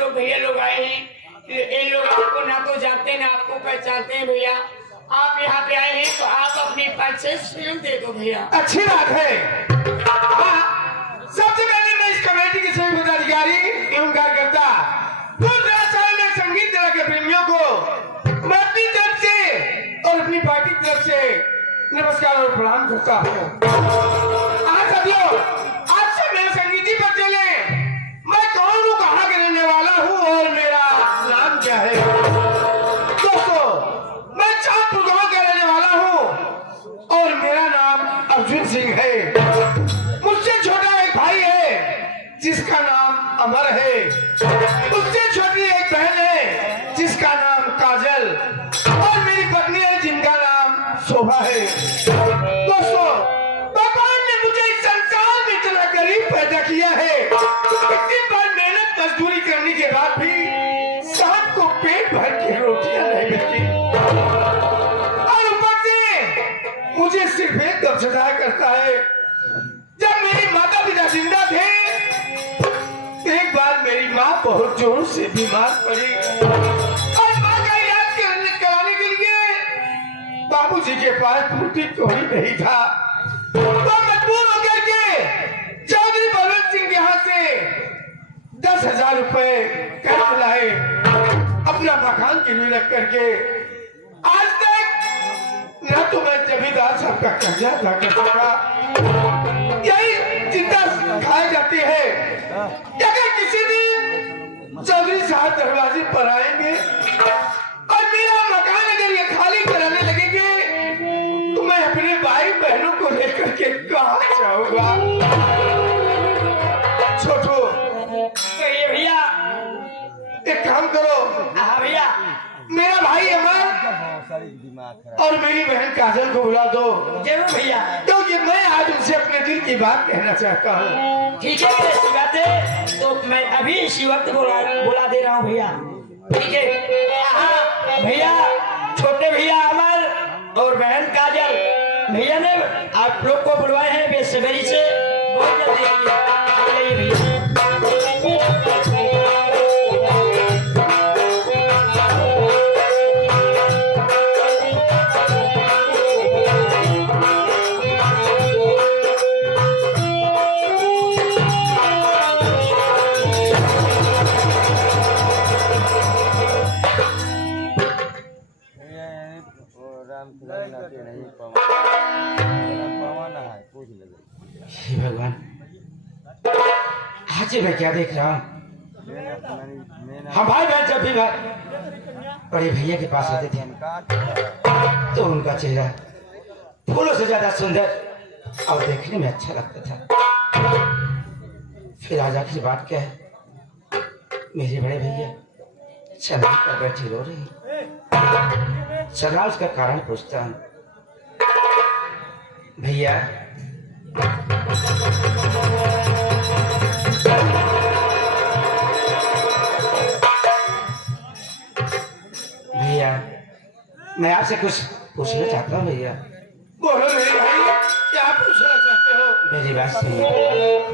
लोग भैया लोग आए हैं। ये लोग आपको ना तो जानते ना आपको पहचानते हैं भैया। आप यहाँ पे आए हैं तो आप अपनी परिचय स्वयं दे दो भैया। अच्छी बात है। हाँ, सबसे पहले मैं इस कमेटी के सभी पदाधिकारी एवं कार्यकर्ता में संगीत कला के प्रेमियों को मैं अपनी तरफ से और अपनी पार्टी की तरफ से नमस्कार और प्रणाम करता हूँ। सभी आज से मेरे संगीती पर चले। मैं कौन हूँ, कहाँ के रहने वाला हूँ और मेरा नाम क्या है। दोस्तों, मैं चांदपुर गांव का रहने वाला हूँ और मेरा नाम अर्जुन सिंह है। मुझसे छोटा एक भाई है जिसका नाम अमर है। मुझसे छोटी एक बहन है जिसका नाम काजल और मेरी पत्नी है जिनका नाम शोभा है। दोस्तों, भगवान ने मुझे इस संसार में इतना गरीब पैदा किया है। इतनी बार मेहनत मजदूरी करने के बाद भी शाम को पेट भर के रोटियां नहीं मिलती और ऊपर से मुझे सिर्फ एक दम सजाया करता है। जब मेरे माता पिता जिंदा थे, एक बार मेरी माँ बहुत जोर से बीमार पड़ी और माँ का इलाज कराने के लिए बाबूजी के पास पूरी कोई नहीं था। तो मजबूर होकर के चौधरी बलवंत सिंह के यहाँ से 10,000 रुपए कर्ज लाए, अपना मकान गिरवी रख करके। आज तक न तो मैं जमींदार साहब का कर्जा अदा कर सका। यही चिंता खाई जाती है। अगर किसी दिन चौधरी साहब दरवाजे पर आएंगे और मेरा मकान अगर ये खाली कराने लगेंगे तो मैं अपने भाई बहनों को लेकर के कहाँ जाऊंगा। छोटू, ये भैया एक काम करो। हाँ भैया, मेरा भाई अमर और मेरी बहन काजल को बुला दो। जरूर भैया, क्योंकि मैं आज उनसे अपने दिल की बात कहना चाहता हूँ। ठीक है ऐसी बात है तो मैं अभी इसी वक्त बुला दे रहा हूँ भैया। ठीक है। हाँ भैया, छोटे भैया अमर और बहन काजल भैया ने आप लोग को बुलवाए हैं बेसब्री से। बहुत जल्दी आइए भैया। हे भगवान, आज मैं क्या देख रहा हूँ। हम भाई बहन जब भी बड़े भैया के पास आते थे तो उनका चेहरा फूलों से ज्यादा सुंदर और देखने में अच्छा लगता था। फिर आज आखिर बात क्या है, मेरे बड़े भैया चला कर बैठी रो रही। चला उसका कारण पूछता हूँ। भैया, भैया मैं आपसे कुछ पूछना चाहता हूँ। भैया बोलो मेरे भाई, क्या पूछना चाहते हो। मेरी बात सुनिए।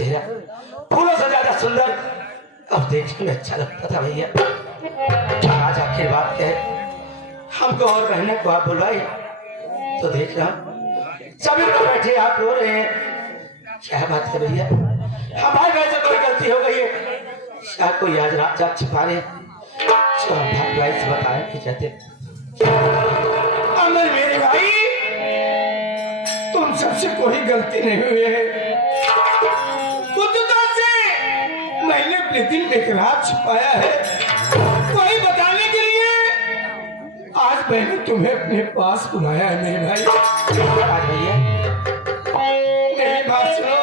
चेहरा फूलों से ज्यादा सुंदर अब देखने में अच्छा लगता था भैया। आज आखिर बात क्या है, हमको और बहने को आप बुलवाई तो देख रहा सभी लोग बैठे आप रो रहे हैं, क्या बात है भैया? हमारे भाई से कोई गलती हो गई है, शायद कोई आज रात जाग छिपा रहे, तो हम भाई से बताएं कि कहते अमर मेरे भाई, तुम सबसे कोई गलती नहीं हुई है। बुद्धता से मैंने अपने दिल में एक राज छिपाया है, वही बताने के लिए आज मैंने तुम्हें अपने पास बुलाया है मेरे भाई। आज भैया मेरी बात सुनो।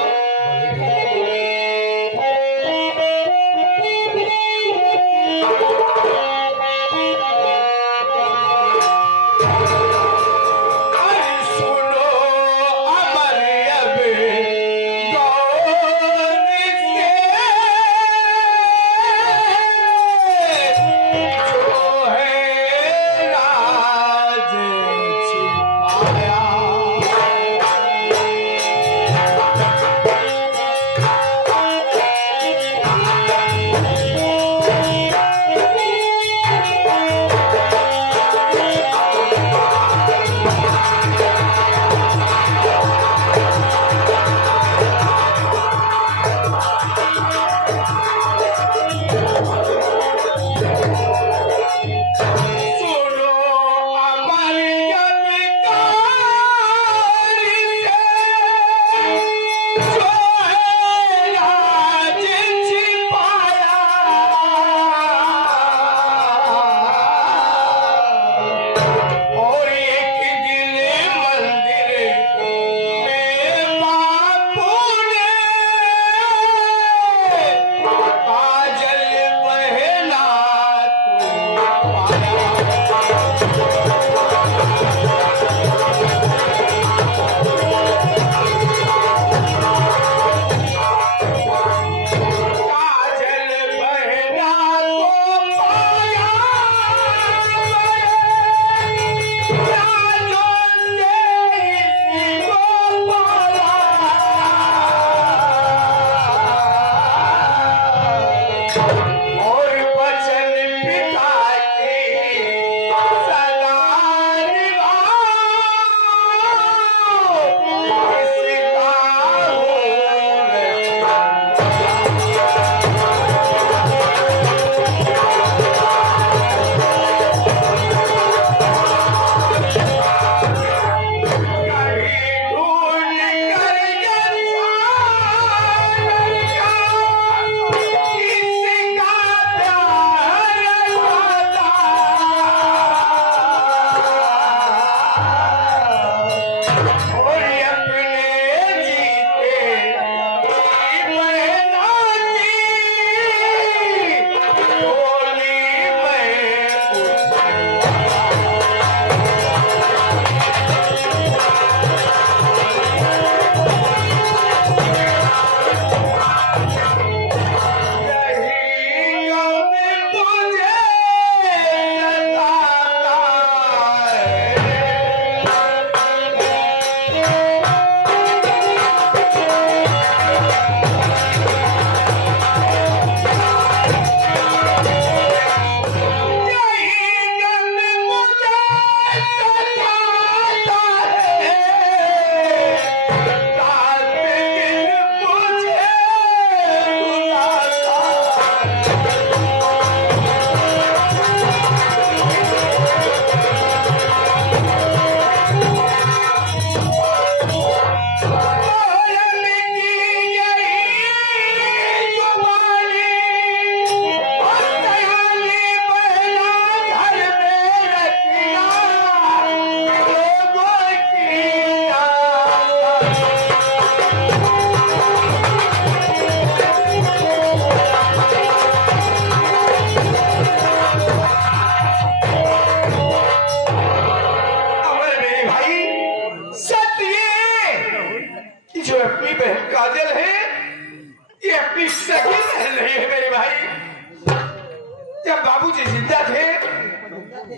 जब बाबूजी जिंदा थे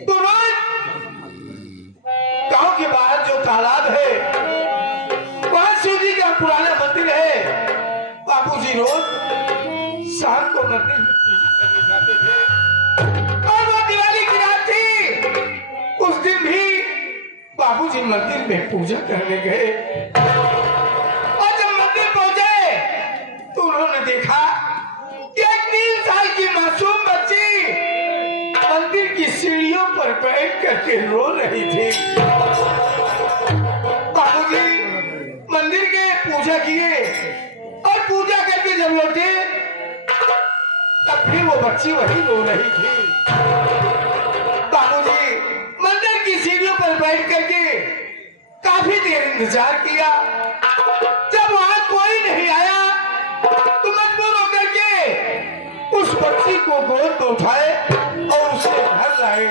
तो रोज गांव के बाहर जो तालाब है वहां शिव जी का पुराना मंदिर है, बाबू मंदिर में पूजा करने गए और जब मंदिर पहुंचे तो उन्होंने देखा कि एक 3 साल की मासूम बच्ची मंदिर की सीढ़ियों पर बैठ करके रो रही थी। बाबूजी मंदिर के पूजा किए और पूजा करके जब लौटे तब भी वो बच्ची वही रो रही थी। बाबूजी मंदिर की सीढ़ियों पर बैठ करके काफी देर इंतजार किया। जब वहां कोई नहीं आया तो मजबूर होकर के उस बच्ची को गोद में उठाए और उसे घर लाए।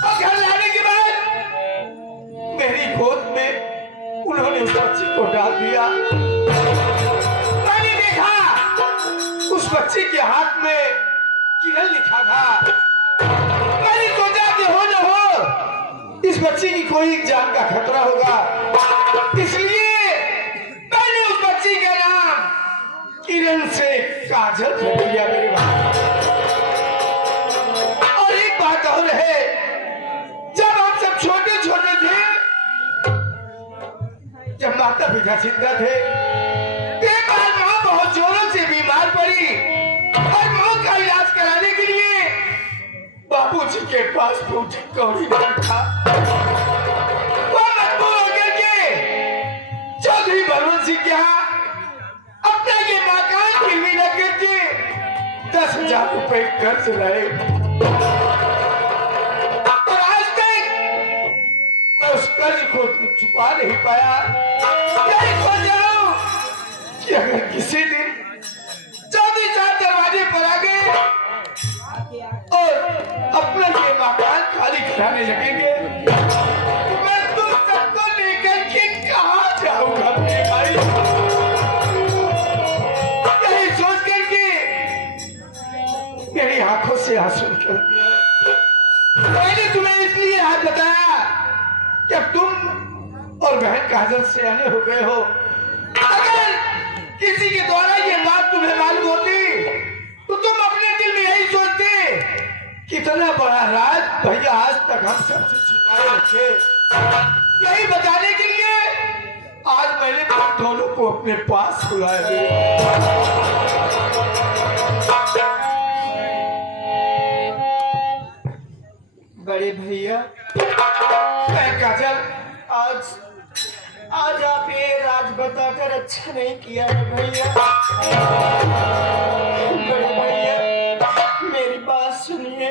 और घर लाने के बाद मेरी गोद में उन्होंने उस बच्ची को डाल दिया। मैंने देखा उस बच्ची के हाथ में किरण लिखा था। मैंने सोचा कि हो न हो इस बच्ची की कोई जान का खतरा होगा, इसलिए मैंने उस बच्ची का नाम किरण से काजल रख दिया मेरे भाई। और एक बात और है, जब हम सब छोटे छोटे थे, जब माता पिता जिंदा थे, एक बार माँ बहुत जोरों से बीमार पड़ी और माँ का इलाज कराने के लिए बाबूजी के पास टूटी कौड़ी नहीं था। वो मजबूर होकर के चौधरी बलवंत सिंह के यहाँ अपना ये मकान गिरवी रख करके 10,000 रुपए कर्ज लाए। और आज तक मैं उस कर्ज को चुका नहीं पाया। यही सोच रहा हूं कि अगर किसी दिन चौधरी साहब दरवाजे पर आ गए और अपना ये मकान खाली कराने लगेंगे तो मैं तुम सबको लेकर के कहाँ जाऊंगा मेरे भाई। यही सोच करके मेरी आंखों से आंसू निकल गए। मैंने तुम्हें इसलिए आज बताया कि अब तुम और बहन काजल से आने हो गए हो। अगर किसी के द्वारा ये बात तुम्हें मालूम होती तो तुम अपने दिल में यही सोचते कितना बड़ा राज भैया आज तक हम सबसे छुपाए रखे। यही बताने के लिए आज मैंने तुम दोनों को अपने पास बुलाया। बड़े भैया काजल, आज आप ये राज बताकर अच्छा नहीं किया है भैया। बड़े भैया मेरी बात सुनिए।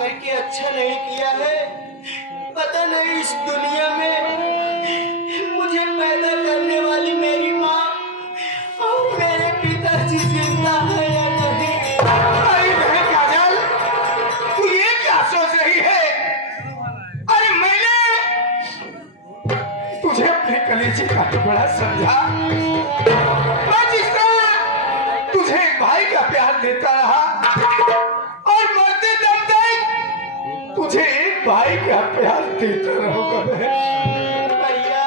करके अच्छा नहीं किया है। पता नहीं इस दुनिया में मुझे पैदा करने वाली मेरी माँ और मेरे पिताजी जिंदा है या नहीं। अरे बहन काजल, तू ये क्या सोच रही है? अरे मैंने तुझे अपने कलेजे का टुकड़ा समझा। मैं जिस तरह तुझे एक भाई का प्यार देता रहा और मरते दम तक तुझे एक भाई का प्यार देता रहूंगा भैया।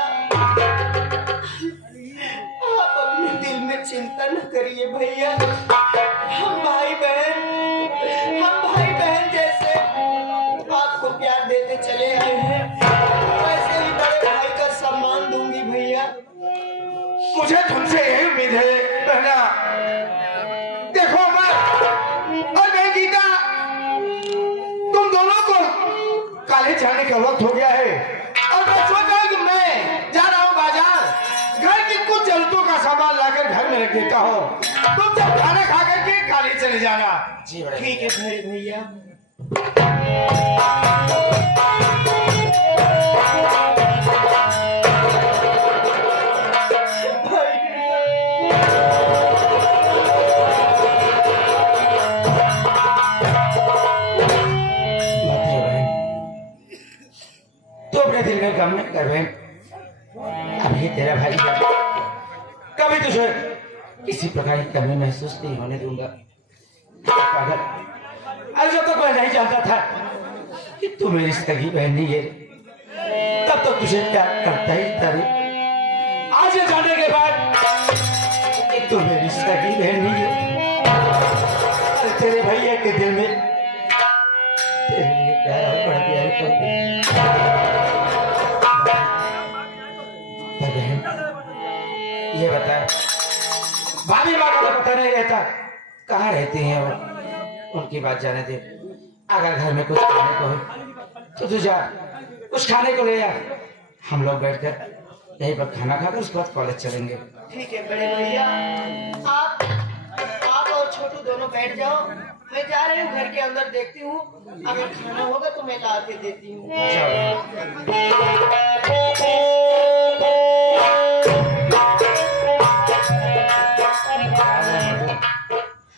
आप अपने दिल में चिंता न करिए भैया। हम भाई बहन जैसे आपको प्यार देते चले आए हैं, वैसे ही बड़े भाई का सम्मान दूंगी भैया। मुझे तुमसे यही उम्मीद है बहना का वक्त हो गया है और मैं सोचा कि मैं जा रहा हूँ बाजार, घर की कुछ जरूरतों का सामान लाकर घर में रख देता हूँ। तुम जब खाना खा करके काली चले जाना। जी बड़े ठीक है मेरे भैया। तो अपने दिल में गम नहीं कर बहन, अभी तेरा भाई कभी तुझे किसी प्रकार की कमी महसूस नहीं होने दूंगा। पागल, आज जब तक मैं नहीं जानता था कि तू मेरी सगी बहन नहीं है, तब तक तुझे प्यार करता ही था रे। आज ये जानने के बाद कि तू मेरी सगी बहन नहीं है, अरे तेरे भैया के दिल में तेरे लिए प्यार और बढ़ गया है। ये बता, भाभी माँ का तो पता नहीं रहता कहाँ रहती हैं वो, उनकी बात जाने दे। अगर घर में कुछ खाने को हो तो तू जा कुछ खाने को ले आ, हम लोग बैठकर यहीं पर खाना खाकर उसके बाद कॉलेज चलेंगे। ठीक है बड़े भैया, आप और छोटू दोनों बैठ जाओ, मैं जा रही हूँ घर के अंदर, देखती हूँ अगर खाना होगा तो मैं ला के देती हूँ।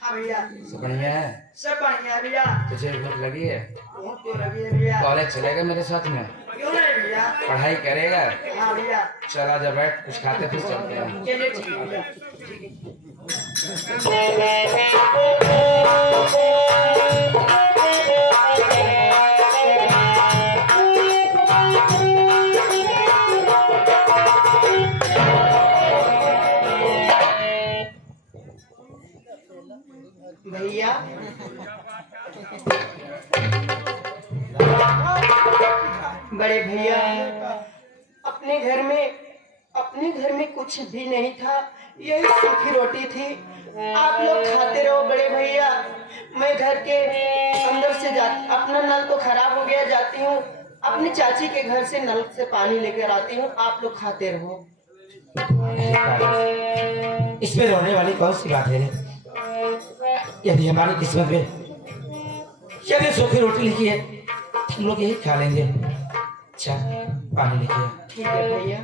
हाँ भैया, सब बढ़िया है? सब बढ़िया भैया। तुझे भूख लगी है? भूख तो लगी है भैया। कॉलेज चलेगा मेरे साथ में? क्यों नहीं भैया? पढ़ाई करेगा? हाँ भैया। चला जा, बैठ कुछ खाते फिर चलते हैं। चलिए ठीक है भैया, ठीक है। भैया बड़े भैया, अपने घर में कुछ भी नहीं था, यही सूखी रोटी थी। आप लोग खाते रहो बड़े भैया, मैं घर के अंदर से अपना नल तो खराब हो गया, जाती हूँ अपनी चाची के घर से नल से पानी लेकर आती हूँ, आप लोग खाते रहो। इसमें रोने वाली कौन सी बात है रे? यदि हमारी किस्मत में यदि सूखी रोटी लिखी है हम लोग यही खा लेंगे। अच्छा पानी लिखिए। ठीक है भैया।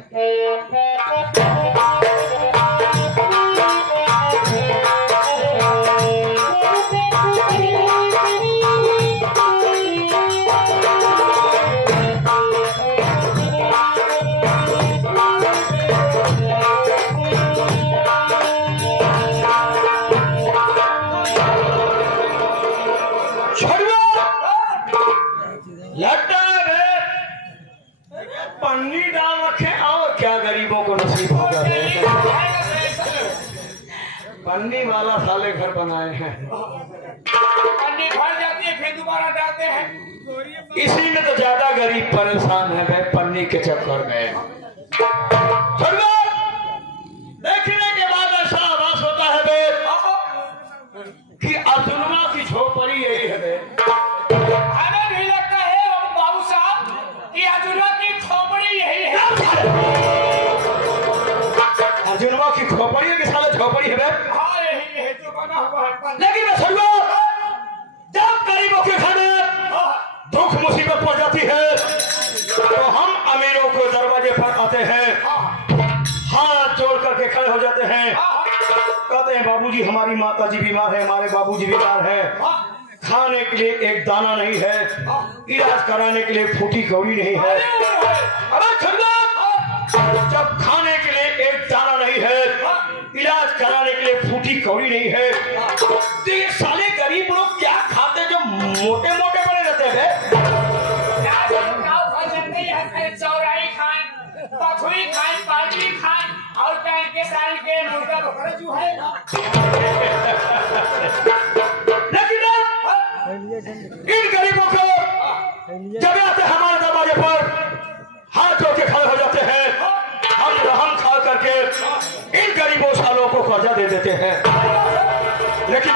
पन्नी डाल रखे और क्या गरीबों को नसीब होगा। पन्नी वाला साले घर बनाए हैं, पन्नी भर जाती है फिर दोबारा डालते हैं। इसी में तो ज्यादा गरीब परेशान है भाई, पन्नी के चक्कर में। देखने के बाद ऐसा आभास होता है बे कि अर्जुनमा की झोपड़ी यही है बे। हमें भी लगता है बाबू साहब कि अर्जुना की खोपड़ी यही है। अर्जुनमा की खोपड़ी है कि साले झोपड़ी है बे? हाँ यही है जो बना हुआ है। लेकिन मैं सुन लो, जब गरीबों के घर में दुख मुसीबत पड़ जाती है तो हम अमीरों को दरवाजे पर आते हैं, हाथ जोड़ करके खड़े हो जाते हैं, कहते हैं बाबूजी हमारी माता जी बीमार है, हमारे बाबूजी बीमार है, खाने के लिए एक दाना नहीं है, इलाज कराने के लिए फूटी कौड़ी नहीं है। अरे खरगा, जब खाने के लिए एक दाना नहीं है, इलाज कराने के लिए फूटी कौड़ी नहीं है, तो ये साले गरीब लोग क्या खाते जो मोटे मोटे बने रहते हैं? चौराई खान, पथुरी खान, पार्टी खान और पैन के साल के मुर्गा बकरा जो है ना। इन गरीबों को जब आते हमारे दरवाजे पर हाथ जोड़ के खड़े हो जाते हैं, हम रहम खा करके इन गरीबों सालों को कर्जा दे देते हैं। लेकिन